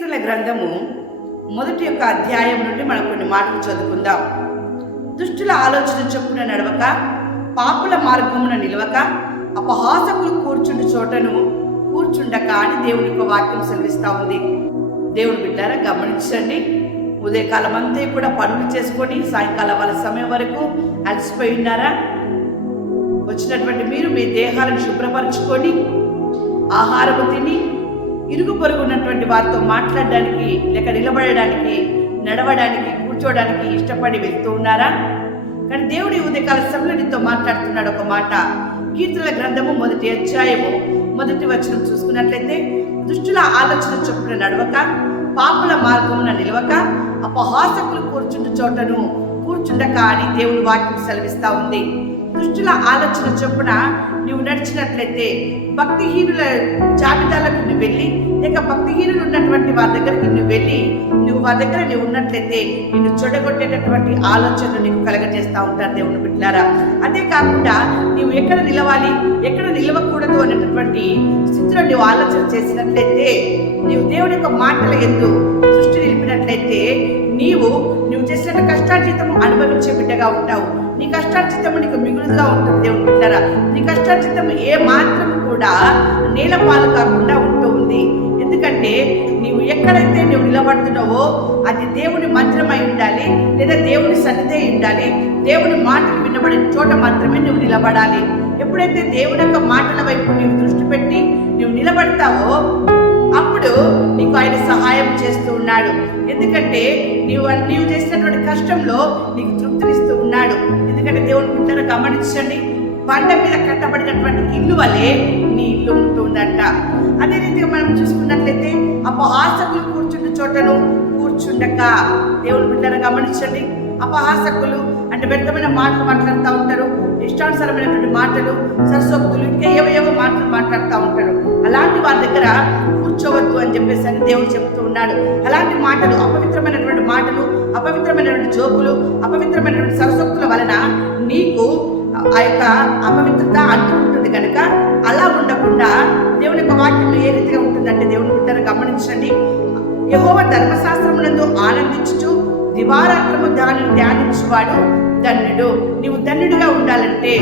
కీర్తనల గ్రంథము మొదటి యొక్క అధ్యాయం నుండి మనం కొన్ని మాటలు చదువుకుందాం. దుష్టుల ఆలోచన చొప్పున నడవక, పాపుల మార్గమున నిలవక, అపహాసకులు కూర్చుండు చోటను కూర్చుండక అని దేవుని యొక్క వాక్యం సెలవిస్తూ ఉంది. దేవుని బిడ్డారా, గమనించండి. ఉదయకాలం అంతా కూడా పనులు చేసుకొని సాయంకాలం వాళ్ళ సమయం వరకు అలసిపోయి ఉన్నారా? వచ్చినటువంటి మీరు మీ దేహాలను శుభ్రపరచుకొని ఆహారము తిని ఇరుగు పొరుగు ఉన్నటువంటి వారితో మాట్లాడడానికి, లేక నిలబడడానికి, నడవడానికి, కూర్చోవడానికి ఇష్టపడి వెళ్తూ ఉన్నారా? కానీ దేవుడి ఉదయకాల సమయంలో నీతో మాట్లాడుతున్నాడు ఒక మాట. కీర్తనల గ్రంథము మొదటి అధ్యాయము మొదటి వచనం చూసుకున్నట్లయితే, దుష్టుల ఆలోచన చొప్పున నడవక, పాపుల మార్గమున నిలవక, అపహాసకులు కూర్చుండు చోటను కూర్చుండక అని దేవుని వాక్యం సెలవిస్తూ ఉంది. దుష్టుల ఆలోచన చొప్పున నువ్వు నడిచినట్లయితే, భక్తిహీనుల జాబితాలకు నువ్వు వెళ్ళి, లేక భక్తిహీనులు ఉన్నటువంటి వారి దగ్గరికి నువ్వు వెళ్ళి, నువ్వు వారి దగ్గర నువ్వు ఉన్నట్లయితే నిన్ను చెడగొట్టేటటువంటి ఆలోచనలు నీకు కలగజేస్తూ ఉంటారు దేవుని బిడ్డలారా. అదే కాకుండా నువ్వు ఎక్కడ నిలవాలి, ఎక్కడ నిలవకూడదు అనేటటువంటి స్థితిలో నువ్వు ఆలోచన చేసినట్లయితే, నీవు దేవుని యొక్క మాటల యందు దృష్టి నిలిపినట్లయితే, నువ్వు చేసిన కష్టార్జితము అనుభవించే బిడ్డగా ఉంటావు. నీ కష్టార్జితము నీకు మిగులుగా ఉంటుంది దేవుని బిడ్డలారా. నీ కష్టార్జితము ఏ మాత్రం కూడా నేలపాలు కాకుండా ఉంటూ ఉంది. ఎందుకంటే నీవు ఎక్కడైతే నువ్వు నిలబడుతున్నావో అది దేవుని మందిరమై ఉండాలి, లేదా దేవుని సన్నిధి ఉండాలి. దేవుని మాటలు వినబడే చోట మాత్రమే నువ్వు నిలబడాలి. ఎప్పుడైతే దేవుని యొక్క మాటల వైపు నీవు దృష్టి పెట్టి నువ్వు నిలబడతావో అప్పుడు నీకు ఆయన సహాయం చేస్తూ ఉన్నాడు. ఎందుకంటే నీవు చేసినటువంటి కష్టంలో నీకు తృప్తినిస్తూ ఉన్నాడు. ఎందుకంటే దేవుని బిడ్డను గమనించండి, బండ మీద కట్టబడినటువంటి ఇల్లు వలె నీ ఇల్లు ఉంటుందంట. అదే రీతిగా మనం చూసుకున్నట్లయితే, అపహాసకులు కూర్చుండే చోటను కూర్చుండక. దేవుని బిడ్డను గమనించండి. అపహాసకులు అంటే వ్యర్థమైన మాటలు మాట్లాడుతూ ఉంటారు, ఇష్టానుసారమైనటువంటి మాటలు, సరసోక్తులు, ఇంకా ఏవో మాటలు మాట్లాడుతూ ఉంటారు. అలాంటి వారి దగ్గర కూర్చోవద్దు అని చెప్పేసి అని దేవుడు చెప్తూ ఉన్నాడు. అలాంటి మాటలు, అపవిత్రమైనటువంటి మాటలు, అపవిత్రమైనటువంటి జోకులు, అపవిత్రమైనటువంటి సరసోక్తుల వలన నీకు ఆ యొక్క అపవిత్రత అంటుకుంటుంది. కనుక అలా ఉండకుండా దేవుని యొక్క వాక్యం ఏ రీతిగా ఉంటుందంటే, దేవుని బిడ్డను గమనించండి. యెహోవా ధర్మశాస్త్రమునందు ఆనందించుచు దివారాత్రము దానిని ధ్యానించువాడు ధన్యుడు. నీవు ధన్యుడిగా ఉండాలంటే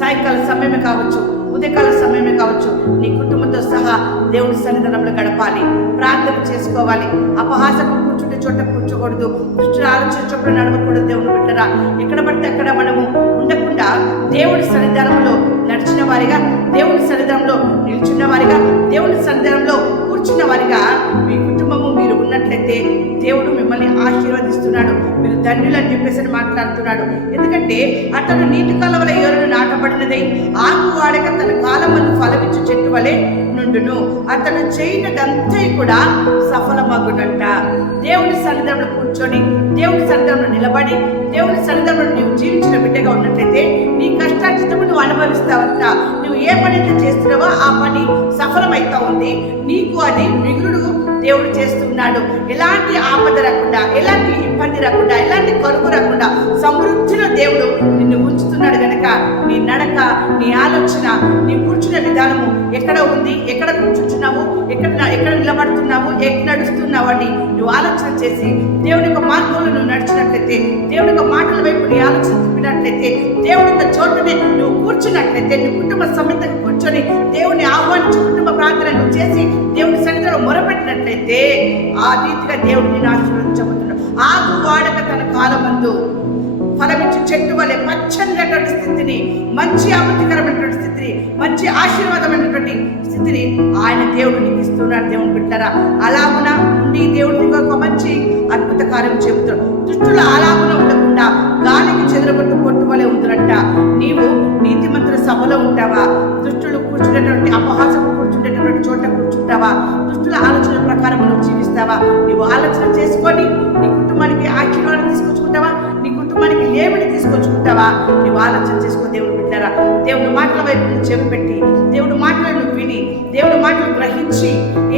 సాయంకాల సమయమే కావచ్చు, ఉదయకాల సమయమే కావచ్చు, నీ కుటుంబంతో సహా దేవుని సన్నిధానంలో గడపాలి, ప్రార్థన చేసుకోవాలి. అపహాసకు కూర్చుంటే చోట కూర్చోకూడదు, దుష్టుల ఆలోచన చొప్పున నడవకూడదు. దేవుని బిడ్డరా, ఎక్కడ పడితే అక్కడ మనము ఉండకుండా దేవుడి సన్నిధానంలో నడిచిన వారిగా, దేవుని సన్నిధానంలో నిల్చున్న వారిగా, దేవుని సన్నిధానంలో కూర్చున్న వారిగా మీ కుటుంబము మీరు ఉన్నట్లయితే దేవుడు మిమ్మల్ని ఆశీర్వదిస్తున్నాడు. మీరు ధన్యులు అని చెప్పేసి మాట్లాడుతున్నాడు. ఎందుకంటే అతను నీటి కాలవల ఎవరు నాటబడినదై ఆకు వాడక తన కాలమందు ఫలమిచ్చు చెట్టు వలె నుండును. అతను చేయనదంతా కూడా సఫలమగునంట. దేవుని సన్నిధానంలో కూర్చొని, దేవుని సన్నిధానంలో నిలబడి, దేవుని సన్నిధానంలో నీవు జీవించిన బిడ్డగా ఉన్నట్లయితే నీ కష్టార్జితము నువ్వు అనుభవిస్తావంట. నువ్వు ఏ పని అయితే చేస్తున్నావో ఆ పని సఫలమైతా ఉంది. నీకు అది మిగులుడు దేవుడు చేస్తున్నాడు. ఎలాంటి ఆపద రాకుండా, ఎలాంటి ఇబ్బంది రాకుండా, ఎలాంటి కరువు రాకుండా సమృద్ధిలో దేవుడు నిన్ను ఉంచుతున్నాడు. కనుక నీ నడక, నీ ఆలోచన, నీ కూర్చునే విధానము ఎక్కడ ఉంది, ఎక్కడ కూర్చుంటున్నావు, ఎక్కడ నిలబడుతున్నావు, ఎక్కడ నడుస్తున్నావు అని నువ్వు ఆలోచన చేసి దేవుని యొక్క మార్గంలో నువ్వు నడిచినట్లయితే, దేవుని యొక్క మాటల వైపు నీ ఆలోచన తిప్పినట్లయితే, దేవుని యొక్క చోటనే నువ్వు కూర్చున్నట్లయితే, నీ కుటుంబ సమేతంగా కూర్చొని దేవుని ఆహ్వానించి కుటుంబ ప్రార్థన నువ్వు చేసి దేవుని సన్నిధిలో మొరపెట్టినట్లయితే ఆ రీతిగా దేవుడు నిన్ను ఆశీర్వదించబోతున్నాడు. ఆకు వాడక తన కాలమందు ఫలమిచ్చు చెట్టు వలె పచ్చనిటువంటి స్థితిని, మంచి అభివృద్ధికరమైనటువంటి స్థితిని, మంచి ఆశీర్వాదమైనటువంటి స్థితిని ఆయన దేవుడు నీకు ఇస్తున్నాడు. దేవుని బిడ్డరా, అలాగున ఉండి దేవుడికి ఒక మంచి అద్భుత కార్యం చెబుతాడు. దుష్టులు అలాగున ఉండకుండా గాలికి చెదరగొట్టు పొట్టు వలె ఉంటున్నట్ట. నీవు నీతిమంతుల సభలో ఉంటావా? దుష్టులు కూర్చునేటువంటి, అపహాసం కూర్చునేటటువంటి చోట కూర్చుంటావా? దుష్టుల ఆలోచన ప్రకారం నువ్వు జీవిస్తావా? నువ్వు ఆలోచన చేసుకొని నీ కుటుంబానికి ఆశీర్వాదం తీసుకొచ్చుకుంటావా? నీ కుటుంబానికి లేమిని తీసుకొచ్చుకుంటావా? నువ్వు ఆలోచన చేసుకో. దేవుని బిడ్డరా, దేవుని మాటల వైపు నువ్వు చెవి పెట్టి, దేవుని మాటలను విని, దేవుని మాటలు గ్రహించి,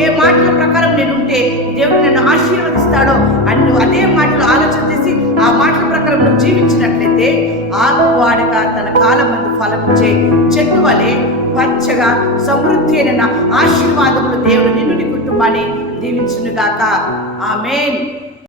ఏ మాటల ప్రకారం నేను ఉంటే దేవుడు నన్ను ఆశీర్వదిస్తాడో అని నువ్వు అదే మాటలు ఆలోచన చేసి ఆ మాటల ప్రకారం నువ్వు జీవించినట్లయితే ఆకు వాడక తన కాలమందు ఫలమిచ్చే చెట్టు వలె పచ్చగా సమృద్ధి అయిన ఆశీర్వాదములు దేవుడు నిన్ను నీ కుటుంబం కుటుంబాన్ని దీవించునుగాక. ఆమేన్.